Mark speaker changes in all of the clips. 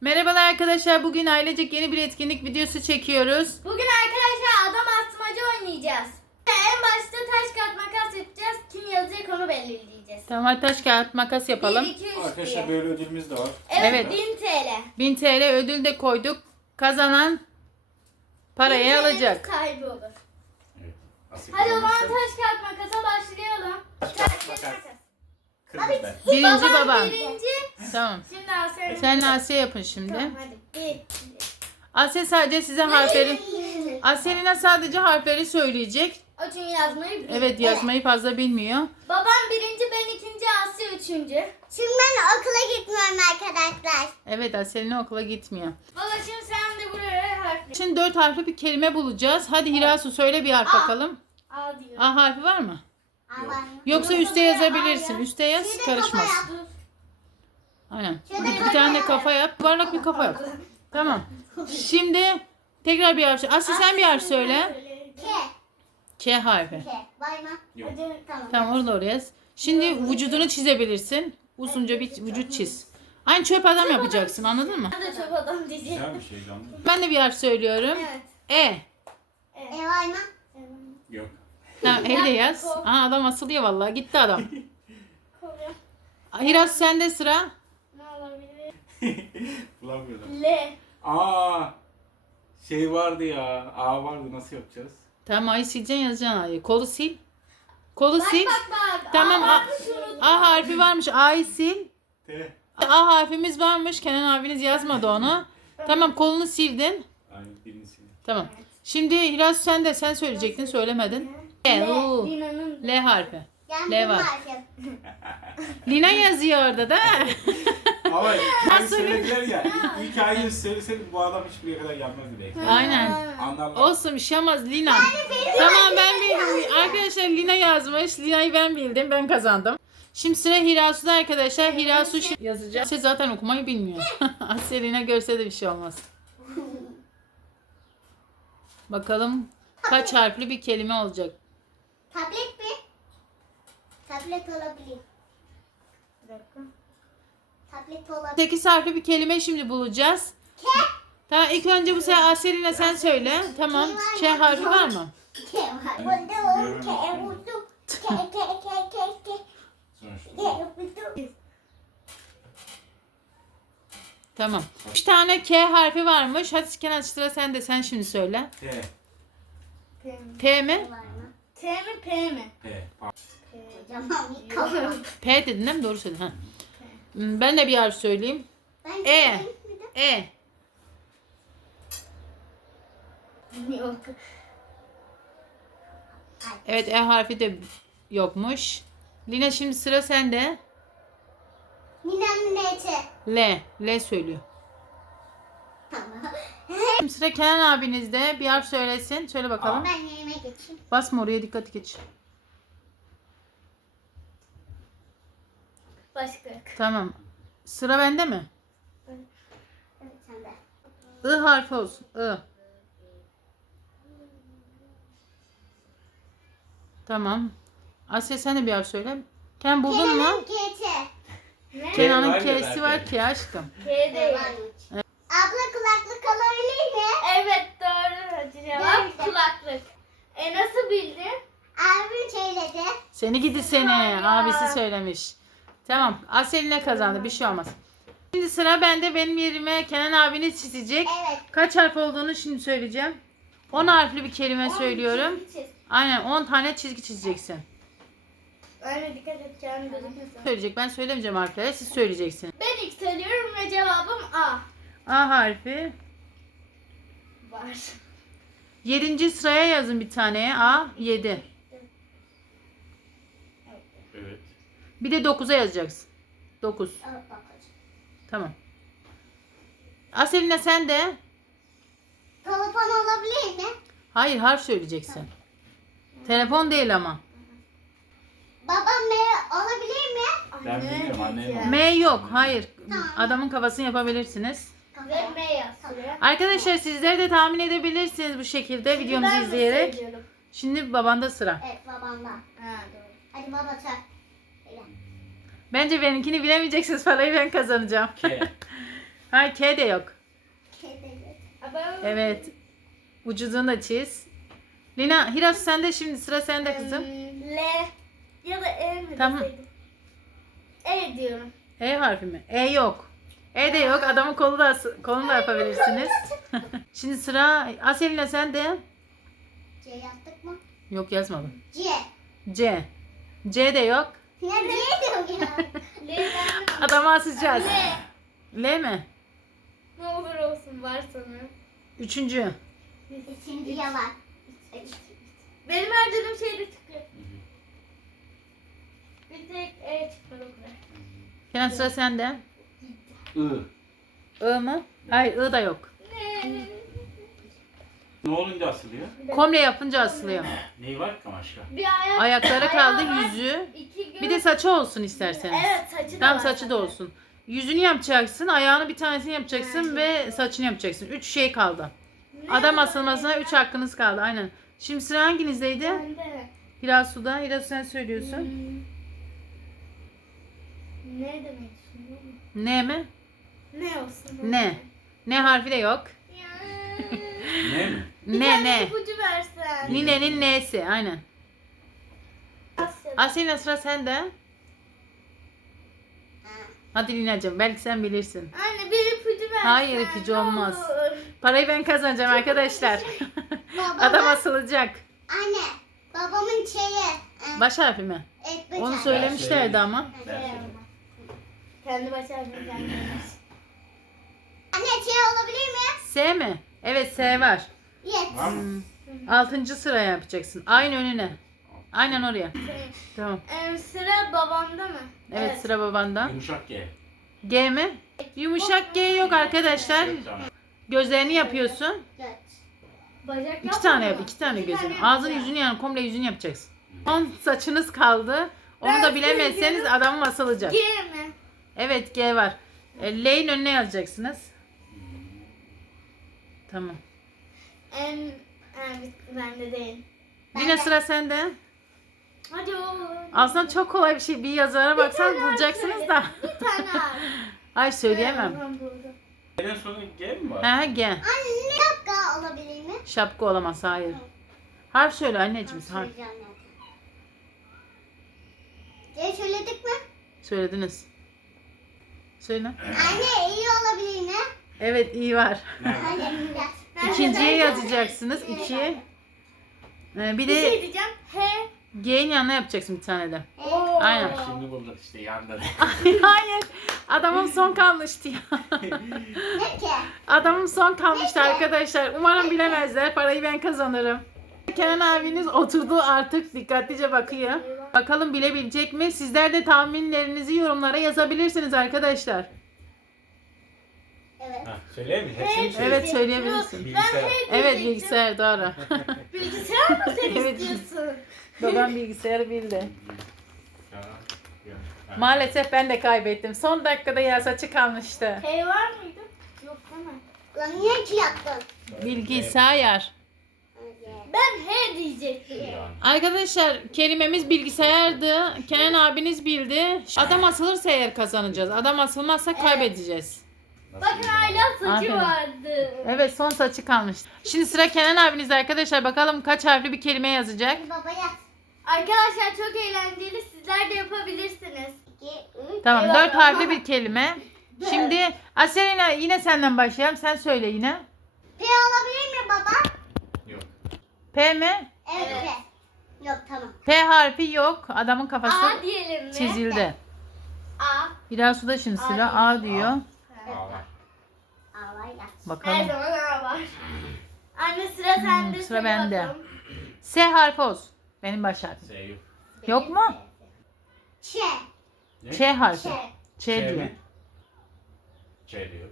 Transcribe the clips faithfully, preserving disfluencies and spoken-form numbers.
Speaker 1: Merhabalar arkadaşlar. Bugün ailecek yeni bir etkinlik videosu çekiyoruz.
Speaker 2: Bugün arkadaşlar adam asmaca oynayacağız. En başta taş kağıt makas yapacağız. Kim yazacak onu belirleyeceğiz.
Speaker 1: Tamam, hadi taş kağıt makas yapalım.
Speaker 2: bir, iki, üç
Speaker 3: Arkadaşlar
Speaker 2: diye.
Speaker 3: böyle ödülümüz de var.
Speaker 2: Evet,
Speaker 1: Evet.
Speaker 2: bin T L.
Speaker 1: bin T L ödül de koyduk. Kazanan parayı
Speaker 2: bin T L'nin
Speaker 1: alacak.
Speaker 2: sahibi olur.
Speaker 3: Evet. Nasıl
Speaker 2: Hadi o zaman
Speaker 3: kazanırsa-
Speaker 2: taş kağıt makasa başlayalım.
Speaker 3: Taş kağıt makas. Kırmızı ben.
Speaker 1: Birinci
Speaker 2: babam.
Speaker 1: babam.
Speaker 2: Birinci.
Speaker 1: Tamam.
Speaker 2: Şimdi Asya.
Speaker 1: Sen Asya yapın şimdi.
Speaker 2: Tamam hadi. Bir.
Speaker 1: Asya sadece size harfleri... Asya'nın sadece harfleri söyleyecek.
Speaker 2: O çünkü yazmayı biliyor.
Speaker 1: Evet, yazmayı fazla bilmiyor.
Speaker 2: Babam birinci, ben ikinci, Asya üçüncü.
Speaker 4: Şimdi ben okula gitmiyorum arkadaşlar.
Speaker 1: Evet, Asya'nın okula gitmiyor.
Speaker 2: Baba şimdi sen de buraya harfle.
Speaker 1: Şimdi dört harfli bir kelime bulacağız. Hadi Hirasu söyle bir harf
Speaker 2: A.
Speaker 1: bakalım.
Speaker 2: A diyor.
Speaker 1: A harfi var mı?
Speaker 4: Ama
Speaker 1: Yoksa üste yazabilirsin. Üste yaz,
Speaker 4: Şurada
Speaker 1: karışmaz.
Speaker 4: kafa yap.
Speaker 1: Aynen.
Speaker 4: Şöyle
Speaker 1: Bir, bir tane de kafa yap. Yuvarlak bir kafa yap. Tamam. Şimdi tekrar bir harf. Aslı sen bir harf söyle.
Speaker 4: K.
Speaker 1: K harfi.
Speaker 4: K. Var mı?
Speaker 3: Yok.
Speaker 4: Hadi, tamam.
Speaker 1: Tamam, onu da oraya yaz. Şimdi vücudunu çizebilirsin. Uzunca bir vücut çiz. Aynı çöp adam yapacaksın, anladın mı?
Speaker 2: Ben de çöp adam diyeceğim.
Speaker 3: Güzel bir şey canım.
Speaker 1: Ben de bir harf söylüyorum.
Speaker 2: Evet.
Speaker 1: E.
Speaker 4: E var mı?
Speaker 3: Yok.
Speaker 1: Tamam, E de yaz. Aa, adam asılıyor vallahi. Gitti adam.
Speaker 2: Kovuyor.
Speaker 1: Hiras sende sıra.
Speaker 2: Ne olabilir?
Speaker 3: Bulamıyorum.
Speaker 2: L.
Speaker 3: Aa, şey vardı ya. A vardı, nasıl yapacağız?
Speaker 1: Tamam, A'yı sileceksin, yazacaksın A'yı. Kolu sil. Kolu sil.
Speaker 2: Bak bak.
Speaker 1: Tamam,
Speaker 2: Aa,
Speaker 1: A, A harfi varmış. A'yı sil.
Speaker 3: T.
Speaker 1: A harfimiz varmış. Kenan abiniz yazmadı onu. Tamam, kolunu sildin.
Speaker 3: Aynı birinci.
Speaker 1: Tamam. Şimdi Hiras sen de sen söyleyecektin, söylemedin. L, U.
Speaker 2: Lina'nın.
Speaker 1: L harfi.
Speaker 4: Yani
Speaker 1: L
Speaker 4: bu
Speaker 1: var.
Speaker 4: harfim.
Speaker 1: Lina yazıyor orada da.
Speaker 3: Ama hikaye
Speaker 1: Nasıl?
Speaker 3: söylediler ya. İlk hikayeyi söyleseydim bu adam hiçbir yere kadar gelmezdi belki.
Speaker 1: Aynen.
Speaker 3: Anlarlar.
Speaker 1: Olsun, bir şey olmaz Lina. Tamam, ben bildim. Arkadaşlar Lina yazmış. Lina'yı ben bildim. Ben kazandım. Şimdi sıra Hirasu'da arkadaşlar. Hirasu şi- yazacak. Asya zaten okumayı bilmiyor. Asya Lina görse de bir şey olmaz. Bakalım kaç harfli bir kelime olacak.
Speaker 4: Tablet mi? Tablet olabilir.
Speaker 2: Bir dakika.
Speaker 4: Tablet olabilir.
Speaker 1: sekiz harfli bir kelime şimdi bulacağız.
Speaker 4: K.
Speaker 1: Tamam, ilk önce bu sefer Asya Lina sen söyle. Tamam. Ç harfi var mı?
Speaker 4: K var. Bunda o K vurdu. K K K K K.
Speaker 3: Sonra şu.
Speaker 4: K vurdu.
Speaker 1: Tamam. üç tane K harfi varmış. Hadi Kenan, sıra sen de sen şimdi söyle.
Speaker 3: T.
Speaker 2: P mi?
Speaker 1: P mi?
Speaker 4: Var mı?
Speaker 2: T mi P mi?
Speaker 3: P. Pardon.
Speaker 4: Kocaman bir kafa.
Speaker 1: P dedin değil mi? Doğru söyledin. Ha. Hmm, Ben de bir harf söyleyeyim.
Speaker 4: Ben
Speaker 1: E.
Speaker 4: söyleyeyim bir de.
Speaker 1: E.
Speaker 2: Yok.
Speaker 1: Evet, E harfi de yokmuş. Lina, şimdi sıra sende.
Speaker 4: Mina'nın neyse.
Speaker 1: L. L söylüyor.
Speaker 4: Tamam.
Speaker 1: Şimdi sıra Kenan abinizde. Bir harf söylesin. Söyle bakalım.
Speaker 4: Ben yerime geçeyim.
Speaker 1: Basma oraya, dikkat geç.
Speaker 2: Başka.
Speaker 1: Tamam. Sıra bende mi?
Speaker 4: Evet sen de.
Speaker 1: I harfi olsun. I. Tamam. Asya sen de bir harf söyle. Ken buldun mu?
Speaker 4: Kenan'ın K T.
Speaker 2: Ne?
Speaker 1: Kenan'ın
Speaker 3: var ya
Speaker 1: K'si
Speaker 3: zaten.
Speaker 1: var ki aşkım.
Speaker 2: K değil.
Speaker 4: Abla kulaklık alabilir mi?
Speaker 2: Evet doğru cevap
Speaker 4: Nerede?
Speaker 2: kulaklık. E nasıl bildin?
Speaker 4: Abim söyledi.
Speaker 1: Seni gidi seni.
Speaker 2: ya.
Speaker 1: Abisi söylemiş. Tamam. Asya ne kazandı? Bir şey olmaz. Şimdi sıra bende. Benim yerime Kenan abiniz çizecek.
Speaker 4: Evet.
Speaker 1: Kaç harf olduğunu şimdi söyleyeceğim. on harfli bir kelime söylüyorum. Aynen, on tane çizgi çizeceksin.
Speaker 2: Aynen dikkat et kendine gözükmesin.
Speaker 1: Söyleyecek. Ben söylemeyeceğim harfleri. Siz söyleyeceksiniz.
Speaker 2: Ben ilk söylüyorum ve cevabım A.
Speaker 1: A harfi.
Speaker 2: Var.
Speaker 1: Yedinci sıraya yazın bir taneye. A. Yedi.
Speaker 3: Evet.
Speaker 1: Bir de dokuza yazacaksın. Dokuz.
Speaker 4: Evet bakacağım.
Speaker 1: Tamam. Aselina sen de.
Speaker 4: Telefon olabilir mi?
Speaker 1: Hayır, harf söyleyeceksin. Telefon değil ama.
Speaker 4: Babam ne olabilir mi?
Speaker 3: Ben
Speaker 2: Anne,
Speaker 3: bilmiyorum, annem
Speaker 2: ya.
Speaker 3: var.
Speaker 1: M yok. Hayır. Adamın kafasını yapabilirsiniz.
Speaker 2: Ve M yazıyor.
Speaker 1: Arkadaşlar sizler de tahmin edebilirsiniz bu şekilde videomuzu
Speaker 2: Ben mi
Speaker 1: izleyerek.
Speaker 2: söylüyorum?
Speaker 1: Şimdi babanda sıra.
Speaker 4: Evet babamda.
Speaker 2: Ha doğru.
Speaker 4: Hadi baba çak. Öyle.
Speaker 1: Bence benimkini bilemeyeceksiniz. Parayı ben kazanacağım.
Speaker 3: K.
Speaker 1: Hayır, K de yok.
Speaker 4: Kedi.
Speaker 2: Aba.
Speaker 1: Evet. Vücudunu da çiz. Lina, Hirasu sen de şimdi sıra sende kızım.
Speaker 2: Hmm, L ya da E mi
Speaker 1: Tamam.
Speaker 2: deseydim? E diyorum.
Speaker 1: E harfi mi? E yok. E de yok. Adamın kolu da kolunu da yapabilirsiniz. Şimdi sıra Aselina sen de.
Speaker 4: C yazdık mı?
Speaker 1: Yok yazmadım.
Speaker 4: C.
Speaker 1: C. C de yok.
Speaker 4: Ya C diyorum ya.
Speaker 2: L'den
Speaker 1: Adamı asacağız.
Speaker 2: L.
Speaker 1: L mi?
Speaker 2: Ne olur olsun var sanırım.
Speaker 1: Üçüncü.
Speaker 4: Şimdi yalan.
Speaker 2: Benim harcadığım şey de çıkıyor. Bir tek E çıkmadı o kadar.
Speaker 1: Kenan sıra sende.
Speaker 3: I.
Speaker 1: I mı? Hayır, I da yok.
Speaker 2: Ne?
Speaker 3: Ne olunca asılıyor?
Speaker 1: Komle yapınca asılıyor.
Speaker 3: Neyi var ki başka?
Speaker 2: Bir ayak.
Speaker 1: Ayakları kaldı,
Speaker 2: ayağı var,
Speaker 1: yüzü.
Speaker 2: İki göz.
Speaker 1: Bir de saçı olsun isterseniz.
Speaker 2: Evet saçı da
Speaker 1: Tam
Speaker 2: var
Speaker 1: saçı da
Speaker 2: zaten.
Speaker 1: olsun. Yüzünü yapacaksın, ayağını bir tanesini yapacaksın ve saçını yapacaksın. Üç şey kaldı.
Speaker 2: Ne
Speaker 1: Adam
Speaker 2: var?
Speaker 1: asılmasına üç hakkınız kaldı. Aynen. Şimdi sıra hanginizdeydi?
Speaker 2: Bende.
Speaker 1: Hirasu'da. Hirasu sen söylüyorsun.
Speaker 2: Hmm. Ne demek şimdi?
Speaker 1: Ne mi?
Speaker 2: Ne olsun?
Speaker 1: Ne? Ne harfi de yok.
Speaker 2: Ya.
Speaker 3: Ne mi?
Speaker 2: Bir
Speaker 1: Ne
Speaker 2: tane
Speaker 1: ne?
Speaker 2: ipucu versen.
Speaker 1: Nine'nin N'si. Aynen.
Speaker 2: Asya'da.
Speaker 1: Aselina sıra sende. Hadi Lina'cığım belki sen bilirsin.
Speaker 2: Anne bir ipucu versen.
Speaker 1: Hayır, ipucu
Speaker 2: ne
Speaker 1: olmaz.
Speaker 2: olur.
Speaker 1: Parayı ben kazanacağım arkadaşlar. Adam asılacak.
Speaker 4: Anne. Babamın şeyi. e,
Speaker 1: Baş harfi mi?
Speaker 4: et
Speaker 1: Onu
Speaker 4: bıçağı.
Speaker 1: söylemişlerdi ama.
Speaker 3: Ben söyleyeyim.
Speaker 2: Kendi başardım kendine.
Speaker 4: Anne şey olabilir mi?
Speaker 1: S mi? Evet S var.
Speaker 4: Yes.
Speaker 3: Var mı?
Speaker 1: Altıncı sıraya yapacaksın. Aynı önüne. Aynen oraya. Tamam.
Speaker 2: Ee, sıra babamda mı?
Speaker 1: Evet, sıra babanda.
Speaker 3: Yumuşak G.
Speaker 1: G mi? Yumuşak G yok arkadaşlar.
Speaker 3: Yok canım.
Speaker 1: Gözlerini yapıyorsun.
Speaker 4: Göt.
Speaker 2: Bacak
Speaker 1: İki
Speaker 2: yapma
Speaker 1: tane
Speaker 2: mı?
Speaker 1: yap, iki tane
Speaker 2: İki
Speaker 1: gözünü.
Speaker 2: yapacağım.
Speaker 1: Ağzını yüzünü yani komple yüzünü yapacaksın. Son saçınız kaldı. Onu
Speaker 2: Ben
Speaker 1: da bilemezseniz
Speaker 2: söylüyorum.
Speaker 1: adamım asılacak.
Speaker 2: G mi?
Speaker 1: Evet G var. E, L'in önüne yazacaksınız. Tamam.
Speaker 2: En, en bitti bende değil.
Speaker 1: Yine sıra sende.
Speaker 2: Hadi oğlum.
Speaker 1: Aslında çok kolay bir şey. Bir yazara baksanız
Speaker 2: tane
Speaker 1: bulacaksınız
Speaker 2: söyle.
Speaker 1: da.
Speaker 2: Bir tane al.
Speaker 1: Ay söyleyemem.
Speaker 2: Ben buldum.
Speaker 3: G'den sonra G mi var?
Speaker 1: Ha G.
Speaker 4: Anne şapka olabilir mi?
Speaker 1: Şapka olamaz hayır. Harf söyle anneciğim. Harf.
Speaker 4: Söyleyeceğim zaten. C söyledik mi?
Speaker 1: Söylediniz. Söyle.
Speaker 4: Anne iyi olabilir mi?
Speaker 1: Evet iyi var.
Speaker 4: Anne biraz.
Speaker 1: İkinciye yazacaksınız. İki. Ee, bir
Speaker 2: Bir şey
Speaker 1: de
Speaker 2: diyeceğim. H.
Speaker 1: G'nin yanına yapacaksın bir tane de.
Speaker 2: Oo.
Speaker 1: Aynen.
Speaker 3: Şimdi bulduk işte yanda.
Speaker 1: Hayır. Adamım son kalmıştı ya.
Speaker 4: Ne ki?
Speaker 1: Adamım son kalmıştı arkadaşlar. Umarım bilemezler. Parayı ben kazanırım. Kenan abiniz oturdu artık dikkatlice bakıyor. Bakalım bilebilecek mi? Sizler de tahminlerinizi yorumlara yazabilirsiniz arkadaşlar.
Speaker 4: Evet.
Speaker 3: Ha, söyleyeyim mi? Hepsini mi söyleyeyim?
Speaker 1: Evet söyleyebilirsin.
Speaker 3: Bilgisayar.
Speaker 1: Evet bilgisayar doğru.
Speaker 2: Bilgisayar mı sen
Speaker 1: Evet.
Speaker 2: istiyorsun?
Speaker 1: Babam bilgisayarı bildi.
Speaker 3: Ya, ya. Ha.
Speaker 1: Maalesef ben de kaybettim. Son dakikada ya saçı kalmıştı.
Speaker 2: H var mıydı? Yok değil mi?
Speaker 4: Lan niye ki yaptın?
Speaker 1: Bilgisayar.
Speaker 2: Ben H diyecektim.
Speaker 3: Yani.
Speaker 1: Arkadaşlar kelimemiz bilgisayardı. Kenan abiniz bildi. Adam asılırsa eğer kazanacağız. Adam asılmazsa kaybedeceğiz.
Speaker 3: Nasıl
Speaker 2: Bakın
Speaker 3: bilmiyorum.
Speaker 2: hala saçı
Speaker 1: Aferin.
Speaker 2: vardı.
Speaker 1: Evet son saçı kalmış. Şimdi sıra Kenan abinizde arkadaşlar. Bakalım kaç harfli bir kelime yazacak.
Speaker 4: Baba yaz.
Speaker 2: Arkadaşlar çok eğlenceli. Sizler de yapabilirsiniz.
Speaker 4: İki, üç.
Speaker 1: Tamam
Speaker 2: Eyvallah.
Speaker 1: dört harfli bir kelime. Şimdi Aselina yine senden başlayalım. Sen söyle yine.
Speaker 4: P olabilir mi baba?
Speaker 3: Yok.
Speaker 1: P mi?
Speaker 4: Evet.
Speaker 2: Evet.
Speaker 4: P. Yok tamam.
Speaker 1: P harfi yok. Adamın kafası
Speaker 2: A diyelim mi?
Speaker 1: çizildi.
Speaker 2: A.
Speaker 1: Biraz da şimdi sıra A diyor.
Speaker 3: A var.
Speaker 4: Aa var yaz.
Speaker 2: Her
Speaker 1: Bakalım.
Speaker 2: zaman A var. Anne sıra sende.
Speaker 1: sıra
Speaker 2: söyle
Speaker 1: bende.
Speaker 2: bakalım.
Speaker 1: S harfi olsun. Benim baş harfim.
Speaker 3: S yok.
Speaker 1: Yok mu?
Speaker 4: Ç.
Speaker 3: Ne?
Speaker 1: Ç harfi.
Speaker 4: Ç.
Speaker 1: Ç
Speaker 3: Ç
Speaker 1: diyor.
Speaker 3: mi? Ç diyor.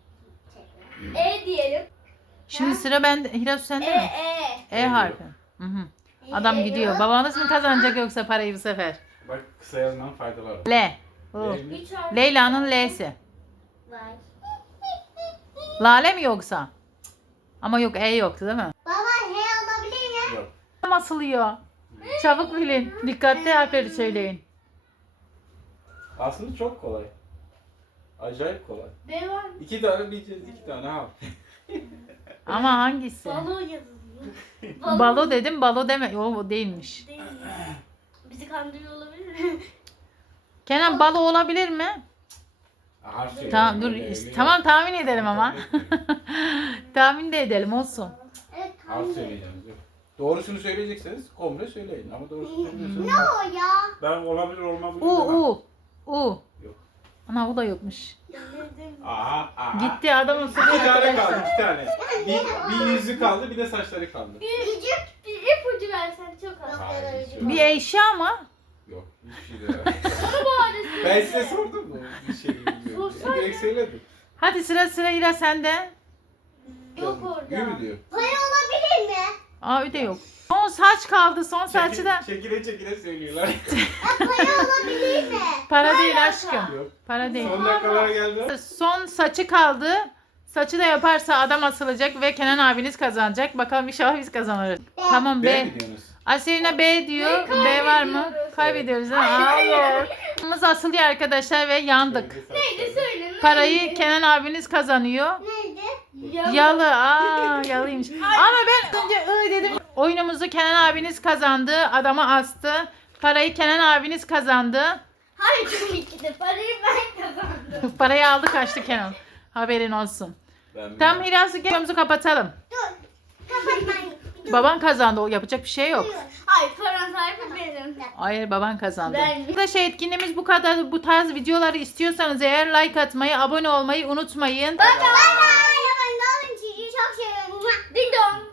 Speaker 2: E diyelim.
Speaker 1: Şimdi sıra bende. Hirasu
Speaker 2: E
Speaker 1: sende mi?
Speaker 2: E.
Speaker 1: E harfi. Hı hı. Adam gidiyor. Babanız mı kazanacak yoksa parayı bu sefer?
Speaker 3: Bak kısa yazmanın faydaları var.
Speaker 1: L. U.
Speaker 3: L mi?
Speaker 2: Üç harf.
Speaker 1: Leyla'nın L'si.
Speaker 4: Var.
Speaker 1: Lale mi yoksa? Ama yok E yoktu değil mi?
Speaker 4: Baba H olabilir mi?
Speaker 3: Yok.
Speaker 1: Tam asılıyor. Çabuk bilin. Dikkatli harfleri söyleyin.
Speaker 3: Aslında çok kolay. Acayip kolay.
Speaker 2: B var.
Speaker 3: İki tane bileceğiz, iki tane al.
Speaker 1: Ama hangisi?
Speaker 2: Balo yazılıyor.
Speaker 1: Balo dedim, balo deme. O değilmiş.
Speaker 2: Değil. Bizi kandırıyor olabilir mi?
Speaker 1: Kenan balo olabilir mi?
Speaker 3: Harf söyle.
Speaker 1: Tamam dur.
Speaker 3: Öyle, öyle
Speaker 1: Tamam
Speaker 3: yap.
Speaker 1: tahmin edelim ama. Tahmin de edelim olsun.
Speaker 4: Evet,
Speaker 3: Harf söyleyeceğim. dur. Doğrusunu söyleyecekseniz komple söyleyin. Ama doğrusunu söylemiyorsanız
Speaker 4: Ne o ya?
Speaker 3: ben olabilir olmabilir.
Speaker 1: U
Speaker 3: demem.
Speaker 1: u. U.
Speaker 3: Yok.
Speaker 1: Ana o da yokmuş.
Speaker 3: Aha, aha.
Speaker 1: Gitti adamın
Speaker 3: İki tane kaldı,
Speaker 1: arkadaşlar.
Speaker 3: iki tane. Bir, bir yüzü kaldı, bir de saçları kaldı.
Speaker 2: Bir, bir ipucu versen çok az.
Speaker 3: Hayır, hiç yok.
Speaker 1: Bir eşya mı?
Speaker 3: Yok, hiçbir şey de yok.
Speaker 2: Onu bari
Speaker 3: Ben size sordum mu? Bir şey bilmiyorum.
Speaker 2: Sorsaydın.
Speaker 3: Direkt söyledim.
Speaker 1: Hadi sıra sıra İra sende.
Speaker 2: Yok orada.
Speaker 3: Yürü diyor.
Speaker 4: Pay olabilir mi?
Speaker 1: Aa öde yok. Son saç kaldı. Son saçı da.
Speaker 3: Çekile çekile söylüyorlar.
Speaker 4: Pay olabilir mi?
Speaker 1: Para değil aşkım.
Speaker 3: Yok.
Speaker 1: Para değil.
Speaker 3: Son dakikalara geldi.
Speaker 1: Son saçı kaldı. Saçı da yaparsa adam asılacak ve Kenan abiniz kazanacak. Bakalım inşallah biz kazanırız. Tamam
Speaker 3: B
Speaker 1: B.
Speaker 3: mi diyorsunuz?
Speaker 1: Aselina B diyor. B var mı? Kaybediyoruz değil mi? Hayır. Adamımız asılıyor arkadaşlar ve yandık.
Speaker 2: Neydi söyle.
Speaker 1: Parayı Kenan abiniz kazanıyor.
Speaker 4: Neydi?
Speaker 2: Yalı.
Speaker 1: Yalı. Aa yalıymış. Ama ben önce ı dedim. Oyunumuzu Kenan abiniz kazandı. Adamı astı. Parayı Kenan abiniz kazandı.
Speaker 2: Hayır çünkü ikide parayı ben kazandım.
Speaker 1: Parayı aldı kaçtı Kenan. Haberin olsun.
Speaker 3: Ben
Speaker 1: Tamam Hirası videomuzu kapatalım.
Speaker 4: Dur. Kapatmayın.
Speaker 1: Baban kazandı. O yapacak bir şey yok.
Speaker 2: Hayır paran sahibi benim.
Speaker 1: Hayır baban kazandı.
Speaker 2: Ben-
Speaker 1: Arkadaşlar etkinliğimiz bu kadar. Bu tarz videoları istiyorsanız eğer like atmayı, abone olmayı unutmayın.
Speaker 4: Bye bye. Bye bye. Ben de alın sizi çok seviyorum.
Speaker 2: Ding dong.